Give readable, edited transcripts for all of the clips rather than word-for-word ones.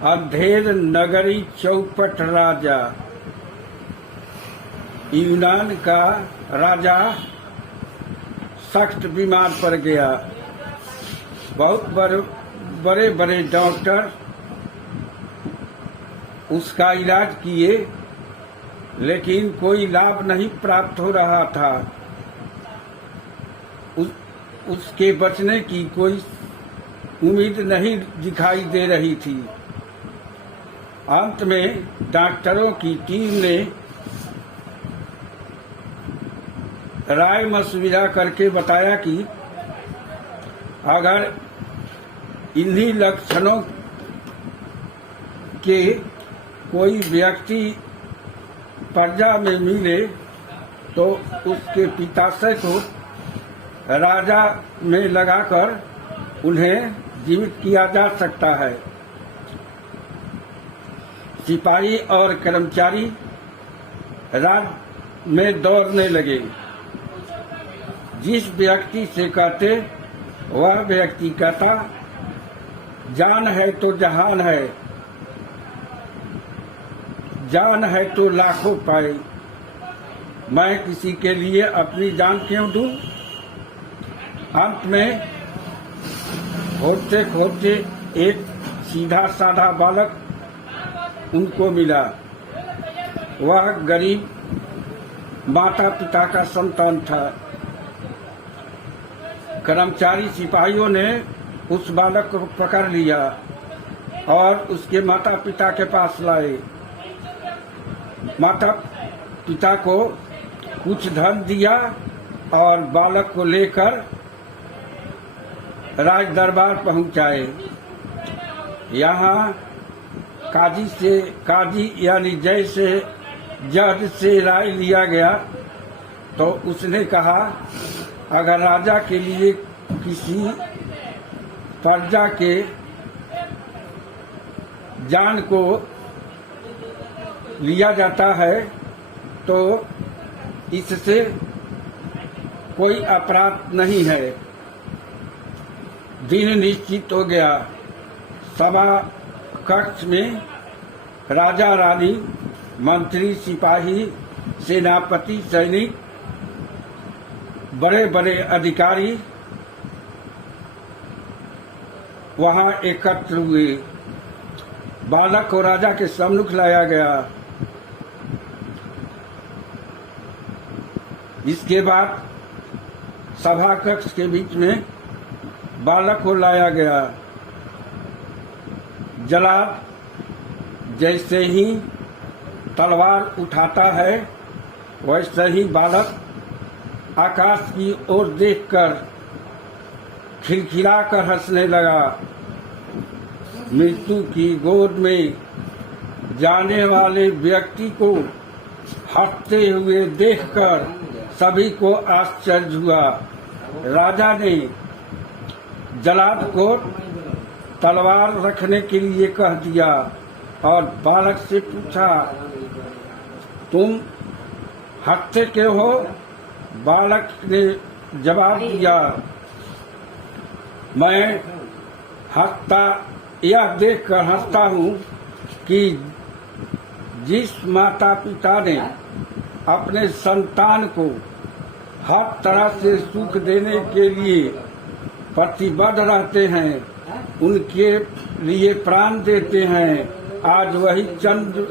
अंधेर नगरी चौपट राजा। यूनान का राजा सख्त बीमार पड़ गया। बहुत बड़े बड़े डॉक्टर उसका इलाज किए, लेकिन कोई लाभ नहीं प्राप्त हो रहा था। उसके बचने की कोई उम्मीद नहीं दिखाई दे रही थी। अंत में डॉक्टरों की टीम ने राय मशविरा करके बताया कि अगर इन्हीं लक्षणों के कोई व्यक्ति प्रजा में मिले तो उसके पिताशय को राजा में लगाकर उन्हें जीवित किया जा सकता है। सिपाही और कर्मचारी राज में दौड़ने लगे। जिस व्यक्ति से कहते वह व्यक्ति कहता, जान है तो जहान है, जान है तो लाखों पाए, मैं किसी के लिए अपनी जान क्यों दूं। अंत में खोजते खोजते एक सीधा साधा बालक उनको मिला। वह गरीब माता पिता का संतान था। कर्मचारी सिपाहियों ने उस बालक को पकड़ लिया और उसके माता पिता के पास लाए। माता पिता को कुछ धन दिया और बालक को लेकर राज दरबार पहुंचाए। यहाँ काजी यानी जज से राय लिया गया तो उसने कहा, अगर राजा के लिए किसी प्रजा के जान को लिया जाता है तो इससे कोई अपराध नहीं है। दिन निश्चित हो गया। सभा कक्ष में राजा रानी, मंत्री, सिपाही, सेनापति, सैनिक, बड़े बड़े अधिकारी वहां एकत्र हुए। बालक को राजा के सम्मुख लाया गया। इसके बाद सभा कक्ष के बीच में बालक को लाया गया। जलाद जैसे ही तलवार उठाता है वैसे ही बालक आकाश की ओर देखकर खिलखिलाकर हंसने लगा। मृत्यु की गोद में जाने वाले व्यक्ति को हंसते हुए देखकर सभी को आश्चर्य हुआ। राजा ने जलाद को तलवार रखने के लिए कह दिया और बालक से पूछा, तुम हंसते क्यों हो? बालक ने जवाब दिया, मैं हंसता यह देखकर हंसता हूँ कि जिस माता पिता ने अपने संतान को हर तरह से सुख देने के लिए प्रतिबद्ध रहते हैं, उनके लिए प्राण देते हैं, आज वही चंद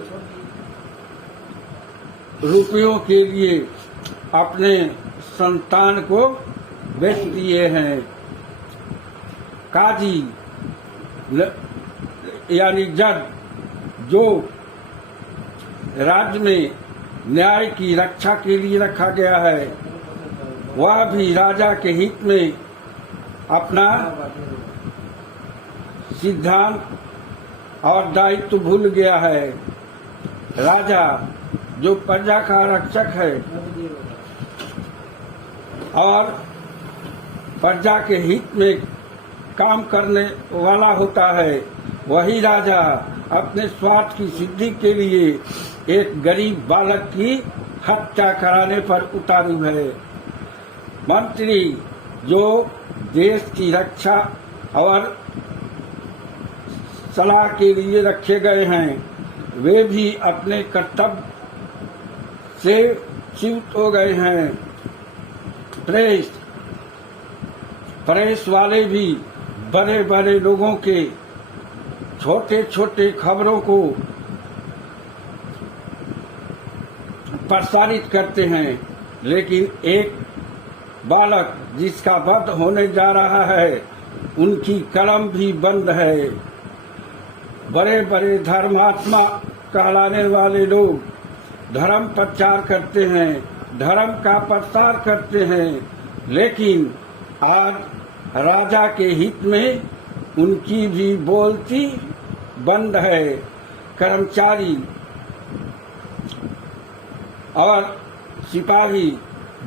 रुपयों के लिए अपने संतान को बेच दिए हैं। काजी यानी जज जो राज्य में न्याय की रक्षा के लिए रखा गया है, वह भी राजा के हित में अपना सिद्धांत और दायित्व भूल गया है। राजा जो प्रजा का रक्षक है और प्रजा के हित में काम करने वाला होता है, वही राजा अपने स्वार्थ की सिद्धि के लिए एक गरीब बालक की हत्या कराने पर उतारू है। मंत्री जो देश की रक्षा और सलाह के लिए रखे गए हैं, वे भी अपने कर्तव्य से च्युत हो गए हैं। प्रेस वाले भी बड़े बड़े लोगों के छोटे छोटे खबरों को प्रसारित करते हैं, लेकिन एक बालक जिसका वध होने जा रहा है, उनकी कलम भी बंद है। बड़े बड़े धर्मात्मा कहलाने वाले लोग धर्म प्रचार करते हैं, धर्म का प्रसार करते हैं, लेकिन आज राजा के हित में उनकी भी बोलती बंद है। कर्मचारी और सिपाही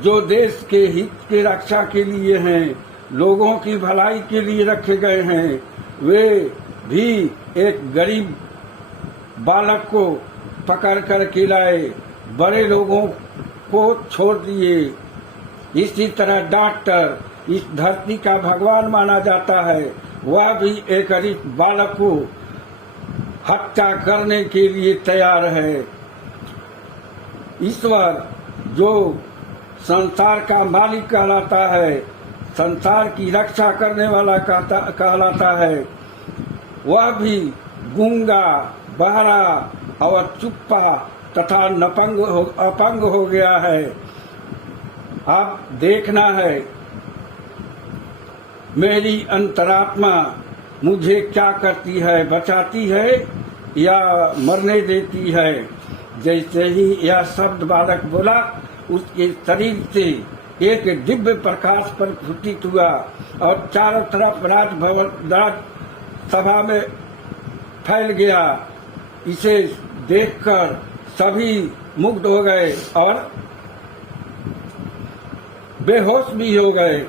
जो देश के हित की रक्षा के लिए हैं, लोगों की भलाई के लिए रखे गए हैं, वे भी एक गरीब बालक को पकड़ कर के लाए, बड़े लोगों को छोड़ दिए। इसी तरह डॉक्टर इस धरती का भगवान माना जाता है, वह भी एक गरीब बालक को हत्या करने के लिए तैयार है। ईश्वर जो संसार का मालिक कहलाता है, संसार की रक्षा करने वाला कहलाता है, वह भी गूंगा, बहरा और चुप्पा तथा अपंग हो गया है। अब देखना है मेरी अंतरात्मा मुझे क्या करती है, बचाती है या मरने देती है। जैसे ही यह शब्द बालक बोला, उसके शरीर से एक दिव्य प्रकाश प्रस्फुटित हुआ और चारों तरफ राजसभा में फैल गया। इसे देखकर सभी मुग्ध हो गए और बेहोश भी हो गए।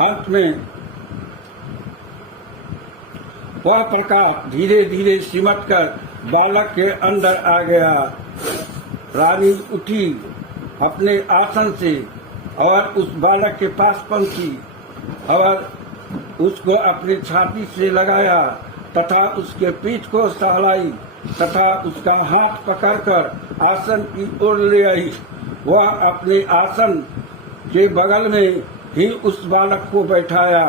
अंत में वह प्रकाश धीरे धीरे सिमटकर बालक के अंदर आ गया। रानी उठी अपने आसन से और उस बालक के पास पहुंची और उसको अपनी छाती से लगाया तथा उसके पीठ को सहलाई तथा उसका हाथ पकड़कर आसन की ओर ले आई। वह अपने आसन के बगल में ही उस बालक को बैठाया।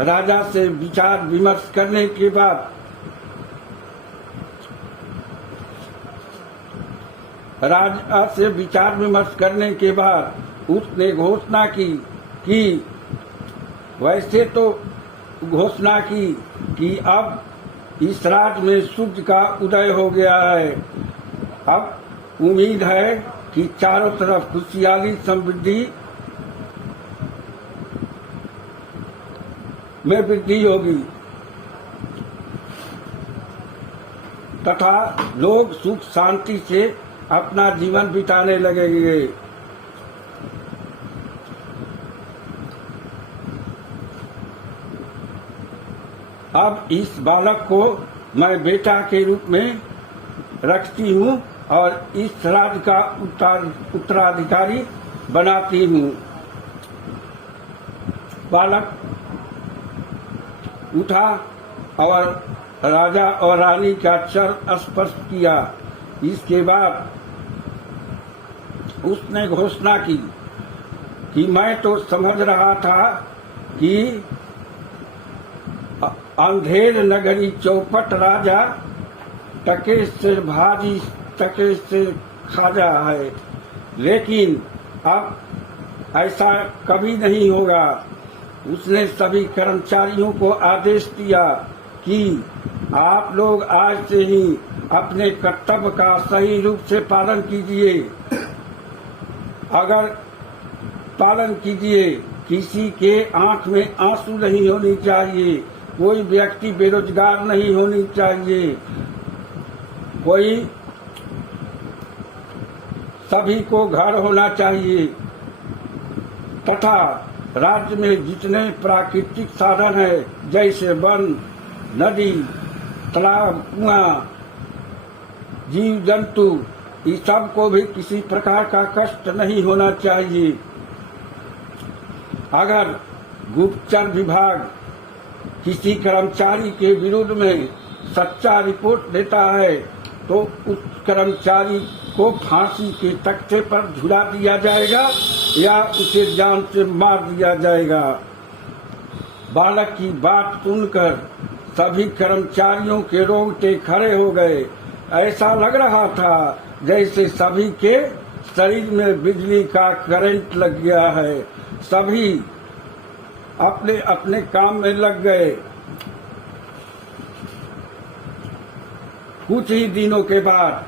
राजा से विचार विमर्श करने के बाद उसने घोषणा की कि वैसे तो घोषणा की कि अब इस राज्य में सूर्य का उदय हो गया है। अब उम्मीद है कि चारों तरफ खुशहाली समृद्धि में वृद्धि होगी तथा लोग सुख शांति से अपना जीवन बिताने लगेंगे। अब इस बालक को मैं बेटा के रूप में रखती हूँ और इस राज्य का उत्तराधिकारी बनाती हूँ। बालक उठा और राजा और रानी का चरण स्पर्श किया। इसके बाद उसने घोषणा की कि मैं तो समझ रहा था कि अंधेर नगरी चौपट राजा टके से भाजी टके से खाजा है, लेकिन अब ऐसा कभी नहीं होगा। उसने सभी कर्मचारियों को आदेश दिया कि आप लोग आज से ही अपने कर्तव्य का सही रूप से पालन कीजिए। अगर पालन कीजिए, किसी के आंख में आंसू नहीं होनी चाहिए, कोई व्यक्ति बेरोजगार नहीं होनी चाहिए, कोई सभी को घर होना चाहिए तथा राज्य में जितने प्राकृतिक साधन है जैसे वन, नदी, तालाब, कुआं, जीव जंतु, इस सब को भी किसी प्रकार का कष्ट नहीं होना चाहिए। अगर गुप्तचर विभाग किसी कर्मचारी के विरुद्ध में सच्चा रिपोर्ट देता है तो उस कर्मचारी को फांसी के तख्ते पर झुला दिया जाएगा या उसे जान से मार दिया जाएगा। बालक की बात सुनकर सभी कर्मचारियों के रोंगटे खड़े हो गए। ऐसा लग रहा था जैसे सभी के शरीर में बिजली का करंट लग गया है। सभी अपने अपने काम में लग गए। कुछ ही दिनों के बाद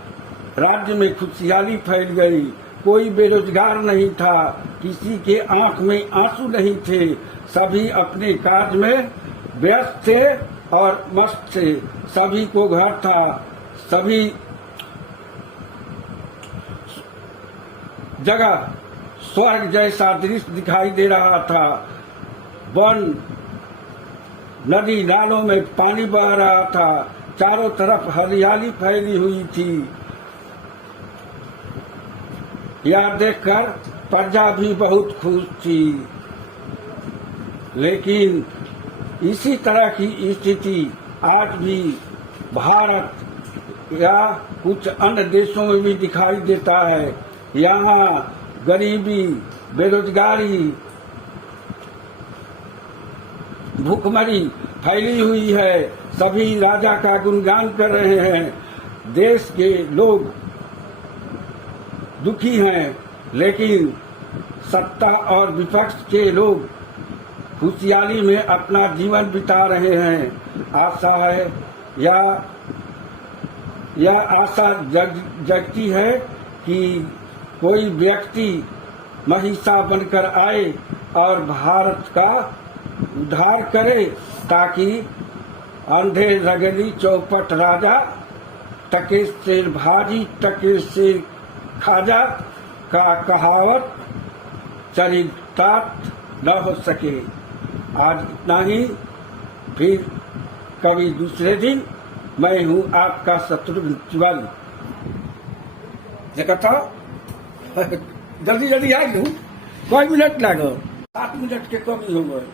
राज्य में खुशहाली फैल गई। कोई बेरोजगार नहीं था, किसी के आंख में आंसू नहीं थे। सभी अपने कार्य में व्यस्त थे और मस्त थे। सभी को घर था। सभी जगह स्वर्ग जैसा दृश्य दिखाई दे रहा था। वन, नदी नालों में पानी बह रहा था। चारों तरफ हरियाली फैली हुई थी। यह देखकर प्रजा भी बहुत खुश थी। लेकिन इसी तरह की स्थिति आज भी भारत या कुछ अन्य देशों में भी दिखाई देता है। यहाँ गरीबी, बेरोजगारी, भूखमरी फैली हुई है। सभी राजा का गुणगान कर रहे हैं। देश के लोग दुखी हैं, लेकिन सत्ता और विपक्ष के लोग खुशहाली में अपना जीवन बिता रहे हैं। आशा है यह आशा जगती है कि कोई व्यक्ति महिषा बनकर आए और भारत का उद्धार करे, ताकि अंधे रगली चौपट राजा, टके शेर भाजी टके शेर खाजा का कहावत चरितार्थ न हो सके। आज इतना ही, फिर कभी दूसरे दिन। मैं हूँ आपका शत्रुघ्न तिवारी। देखा जल्दी जल्दी आई हूँ, कोई मिनट लागो, 7 मिनट के कमी हो गए।